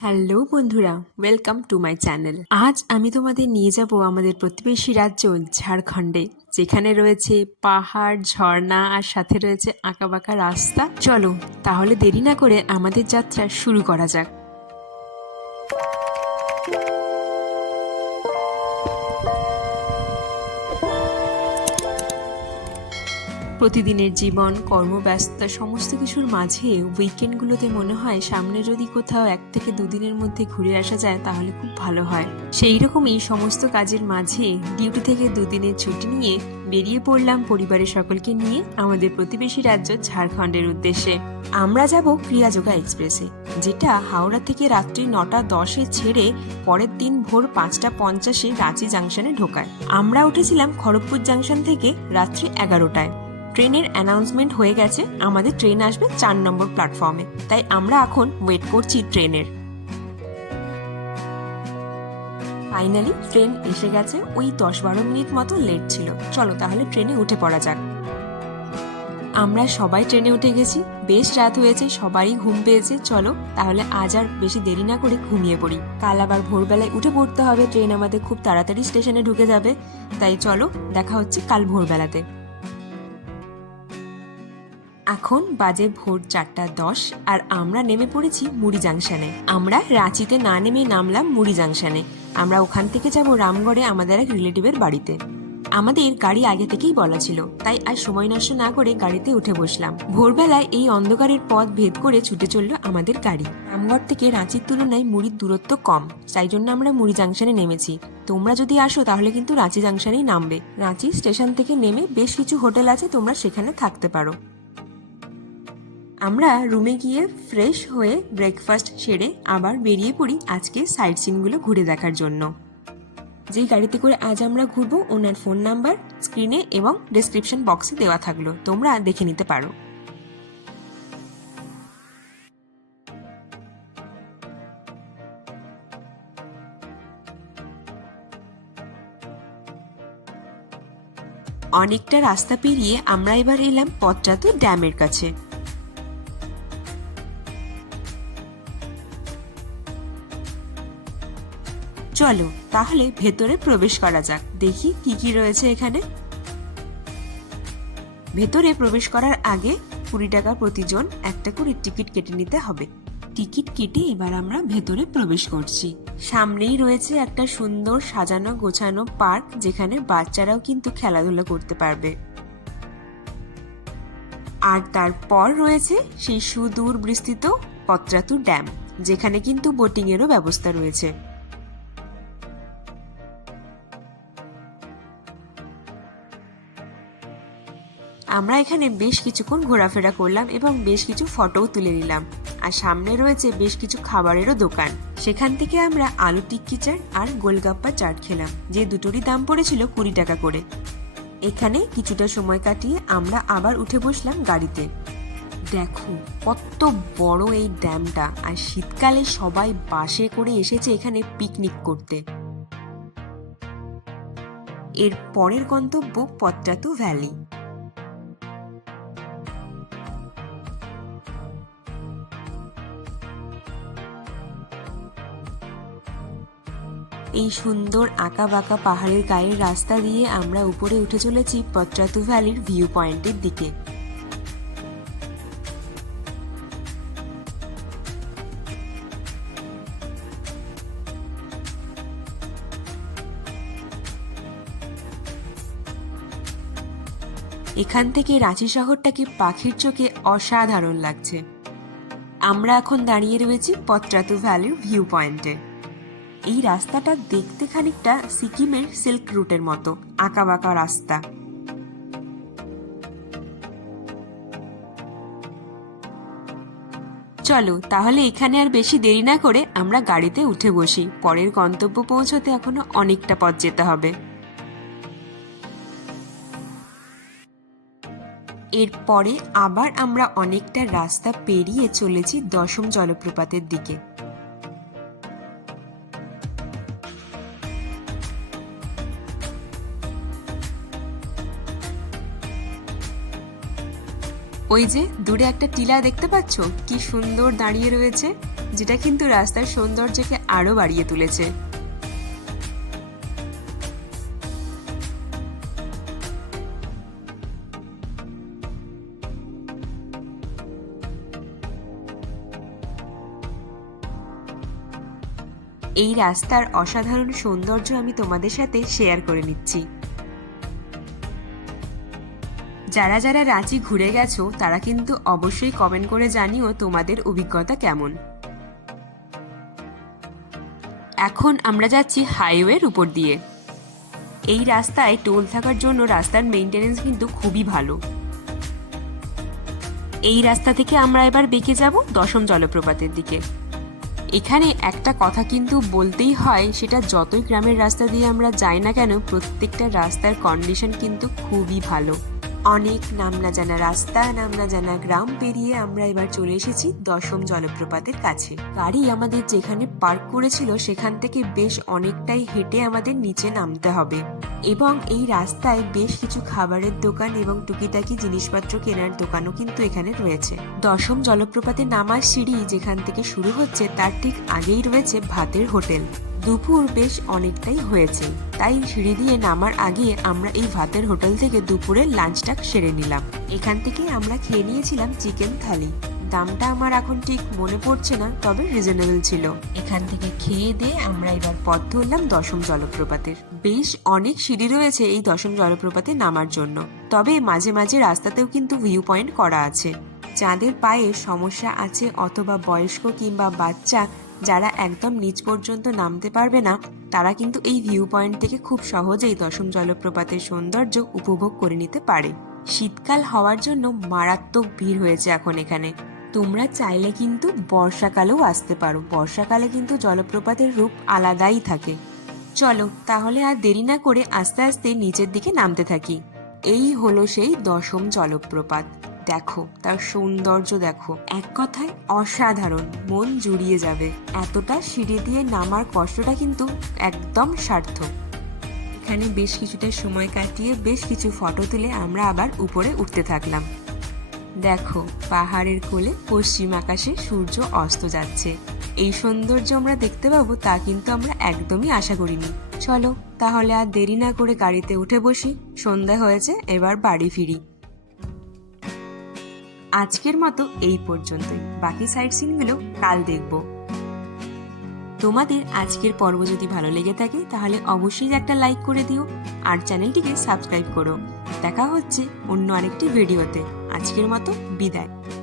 Hello বন্ধুরা welcome to my channel আজ আমি তোমাদের নিয়ে যাব আমাদের প্রতিবেশী রাজ্য ঝাড়খণ্ডে, যেখানে রয়েছে পাহাড়, ঝর্ণা আর সাথে রয়েছে আঁকাবাঁকা রাস্তা। চলো, তাহলে দেরি না করে আমাদের যাত্রা শুরু করা যাক। প্রতিদিনের জীবন, কর্মব্যস্ততা, সমস্ত কিছুর মাঝে উইকেন্ডগুলোতে মনে হয় সামনে যদি কোথাও এক থেকে দুদিনের মধ্যে ঘুরে আসা যায় তাহলে খুব ভালো হয়। সেই রকমই সমস্ত কাজের মাঝে ডিউটি থেকে দুদিনের ছুটি নিয়ে বেরিয়ে পড়লাম পরিবারের সকলকে নিয়ে আমাদের প্রতিবেশী রাজ্য ঝাড়খণ্ডের উদ্দেশ্যে। আমরা যাব ক্রিয়াযোগা এক্সপ্রেসে, যেটা হাওড়া থেকে রাত্রি নটা দশে ছেড়ে পরের দিন ভোর পাঁচটা পঞ্চাশে রাঁচি জাংশনে ঢোকায়। আমরা উঠেছিলাম খড়গপুর জাংশন থেকে রাত্রি এগারোটায়। ট্রেনের অ্যানাউন্সমেন্ট হয়ে গেছে, আমাদের ট্রেন আসবে চার নম্বর প্ল্যাটফর্মে। তাই আমরা এখন ওয়েট করছি ট্রেনের। ফাইনালি ট্রেন এসে গেছে, ওই দশ বারো মিনিট মতো লেট ছিল। চলো তাহলে ট্রেনে উঠে পড়া যাক। আমরা সবাই ট্রেনে উঠে গেছি, বেশ রাত হয়েছে, সবারই ঘুম পেয়েছে। চলো তাহলে আজ আর বেশি দেরি না করে ঘুমিয়ে পড়ি। কাল আবার ভোরবেলায় উঠে পড়তে হবে, ট্রেন আমাদের খুব তাড়াতাড়ি স্টেশনে ঢুকে যাবে। তাই চলো দেখা হচ্ছে কাল ভোরবেলাতে। এখন বাজে ভোর চারটা দশ আর আমরা নেমে পড়েছি মুড়ি জাংশনে। আমরা রাঁচিতে না নেমে নামলাম মুড়ি জাংশনে। আমরা ওখান থেকে যাব রামগড়ে আমাদের এক রিলেটিভের বাড়িতে। আমাদের গাড়ি আগে থেকেই বলা ছিল, তাই আর সময় নষ্ট না করে গাড়িতে উঠে বসলাম। ভোরবেলায় এই অন্ধকারের পথ ভেদ করে ছুটে চলল আমাদের গাড়ি। রামগড় থেকে রাঁচির তুলনায় মুড়ির দূরত্ব কম তাই জন্য আমরা মুড়ি জাংশনে নেমেছি। তোমরা যদি আসো তাহলে কিন্তু রাঁচি জাংশনেই নামবে। রাঁচি স্টেশন থেকে নেমে বেশ কিছু হোটেল আছে, তোমরা সেখানে থাকতে পারো। আমরা রুমে গিয়ে ফ্রেশ হয়ে ব্রেকফাস্ট সেরে আবার বেরিয়ে পড়ি আজকে সাইট সিনগুলো ঘুরে দেখার জন্য। যেই গাড়িতে করে আজ আমরা ঘুরবো ওনার ফোন নাম্বার, স্ক্রিনে এবং ডেসক্রিপশন বক্সে দেওয়া থাকল। তোমরা দেখে নিতে পারো। অনেকটা রাস্তা পেরিয়ে আমরা এবার এলাম পথটাতু ড্যামের কাছে। চলো, তাহলে ভেতরে প্রবেশ করা যাক। দেখি কি কি রয়েছে এখানে। ভেতরে প্রবেশ করার আগে কুড়ি টাকা প্রতিজন একটা করে টিকিট কেটে নিতে হবে। টিকিট কেটে এবার আমরা ভেতরে প্রবেশ করছি। সামনেই রয়েছে একটা সুন্দর সাজানো গোছানো পার্ক, যেখানে বাচ্চারাও কিন্তু খেলাধুলা করতে পারবে। আর তারপর রয়েছে সেই সুদূর বিস্তৃত পত্রাতু ড্যাম, যেখানে কিন্তু বোটিং এরও ব্যবস্থা রয়েছে। আমরা এখানে বেশ কিছুক্ষণ ঘোরাফেরা করলাম এবং বেশ কিছু ফটোও তুলে নিলাম। আর সামনে রয়েছে বেশ কিছু খাবারেরও দোকান। সেখান থেকে আমরা আলু টিক্কি চাট আর গোলগাপ্পা চাট খেলাম, যে দুটোরই দাম পড়েছিল কুড়ি টাকা করে। এখানে কিছুটা সময় কাটিয়ে আমরা আবার উঠে বসলাম গাড়িতে। দেখো, কত বড় এই ড্যামটা, আর শীতকালে সবাই বাসে করে এসেছে এখানে পিকনিক করতে। এর পরের গন্তব্য পত্রাতু ভ্যালি। এই সুন্দর আঁকা বাঁকা পাহাড়ের গায়ের রাস্তা দিয়ে আমরা উপরে উঠে চলেছি পত্রাতু ভ্যালির ভিউ পয়েন্টের দিকে। এখান থেকে রাঁচি শহরটাকে পাখির চোখে অসাধারণ লাগছে। আমরা এখন দাঁড়িয়ে রয়েছি পত্রাতু ভ্যালির ভিউ পয়েন্টে এই রাস্তাটা দেখতে খানিকটা সিকিমের সিল্ক রুটের মতো আঁকা বাঁকা রাস্তা। চলো, তাহলে এখানে আর বেশি দেরি না করে আমরা গাড়িতে উঠে বসি। পরের গন্তব্য পৌঁছতে এখনও অনেকটা পথ যেতে হবে। এরপরে আবার আমরা অনেকটা রাস্তা পেরিয়ে চলেছি দশম জলপ্রপাতের দিকে। ওই যে দূরে একটা টিলা দেখতে পাচ্ছ? কি সুন্দর দাঁড়িয়ে রয়েছে, যেটা কিন্তু রাস্তার সৌন্দর্যকে আরও বাড়িয়ে তুলেছে। এই রাস্তার অসাধারণ সৌন্দর্য আমি তোমাদের সাথে শেয়ার করে নিচ্ছি। যারা যারা রাঁচি ঘুরে গেছো, তারা কিন্তু অবশ্যই কমেন্ট করে জানিও তোমাদের অভিজ্ঞতা কেমন। এখন আমরা যাচ্ছি হাইওয়ের উপর দিয়ে। এই রাস্তায় টোল থাকার জন্য রাস্তার মেইনটেনেন্স কিন্তু খুবই ভালো। এই রাস্তা থেকে আমরা এবার বেঁকে যাব দশম জলপ্রপাতের দিকে। এখানে একটা কথা কিন্তু বলতেই হয়, সেটা যতই গ্রামের রাস্তা দিয়ে আমরা যাই না কেন, প্রত্যেকটা রাস্তার কন্ডিশন কিন্তু খুবই ভালো। অনেক নাম না জানা রাস্তা নাম না জানা গ্রাম পেরিয়ে আমরা এবার চলে এসেছি দশম জলপ্রপাতের কাছে। গাড়ি আমাদের যেখানে পার্ক করেছিল সেখান থেকে বেশ অনেকটাই হেঁটে আমাদের নিচে নামতে হবে। এবং এই রাস্তায় বেশ কিছু খাবারের দোকান এবং টুকিটাকি জিনিসপত্র কেনার দোকানও কিন্তু এখানে রয়েছে। দশম জলপ্রপাতে নামার সিঁড়ি যেখান থেকে শুরু হচ্ছে, তার ঠিক আগেই রয়েছে ভাতের হোটেল। দুপুর বেশ অনেকটাই হয়েছে। তাই সিঁড়ি দিয়ে নামার আগে আমরা এই ভাতের হোটেল থেকে দুপুরের লাঞ্চটা সেরে নিলাম। এখান থেকে আমরা খেয়ে নিয়েছিলাম চিকেন থালি। দামটা আমার এখন ঠিক মনে পড়ছে না, তবে রিজনেবল ছিল। এখান থেকে খেয়ে দিয়ে আমরা এবার পথ ধরলাম দশম জলপ্রপাতের। বেশ অনেক সিঁড়ি রয়েছে এই দশম জলপ্রপাতে নামার জন্য। তবে মাঝে মাঝে রাস্তাতেও কিন্তু ভিউ পয়েন্ট করা আছে। যাদের পায়ে সমস্যা আছে অথবা বয়স্ক কিংবা বাচ্চা যারা একদম নিচ পর্যন্ত নামতে পারবে না, তারা কিন্তু এই ভিউ পয়েন্ট থেকে খুব সহজেই দশম জলপ্রপাতের সৌন্দর্য উপভোগ করে নিতে পারে। শীতকাল হওয়ার জন্য মারাত্মক ভিড় হয়েছে এখন এখানে। তোমরা চাইলে কিন্তু বর্ষাকালেও আসতে পারো। বর্ষাকালে কিন্তু জলপ্রপাতের রূপ আলাদাই থাকে। চলো, তাহলে আর দেরি না করে আস্তে আস্তে নিচের দিকে নামতে থাকি। এই হলো সেই দশম জলপ্রপাত। দেখো, তার সৌন্দর্য দেখো। এক কথায় অসাধারণ, মন জুড়িয়ে যাবে। এতটা সিঁড়ি দিয়ে নামার কষ্টটা কিন্তু একদম সার্থক। এখানে বেশ কিছুটা সময় কাটিয়ে বেশ কিছু ফটো তুলে আমরা আবার উপরে উঠতে থাকলাম। দেখো, পাহাড়ের কোলে পশ্চিম আকাশে সূর্য অস্ত যাচ্ছে। এই সৌন্দর্য আমরা দেখতে পাবো, তা কিন্তু আমরা একদমই আশা করিনি। চলো, তাহলে আর দেরি না করে গাড়িতে উঠে বসি। সন্ধ্যা হয়েছে, এবার বাড়ি ফিরি। আজকের মতো এই পর্যন্তই। বাকি সাইট সিনগুলো কাল দেখব। তোমাদের আজকের পর্ব যদি ভালো লেগে থাকে, তাহলে অবশ্যই একটা লাইক করে দিও আর চ্যানেলটিকে সাবস্ক্রাইব করো। দেখা হচ্ছে অন্য আরেকটি ভিডিওতে আজকের মতো বিদায়।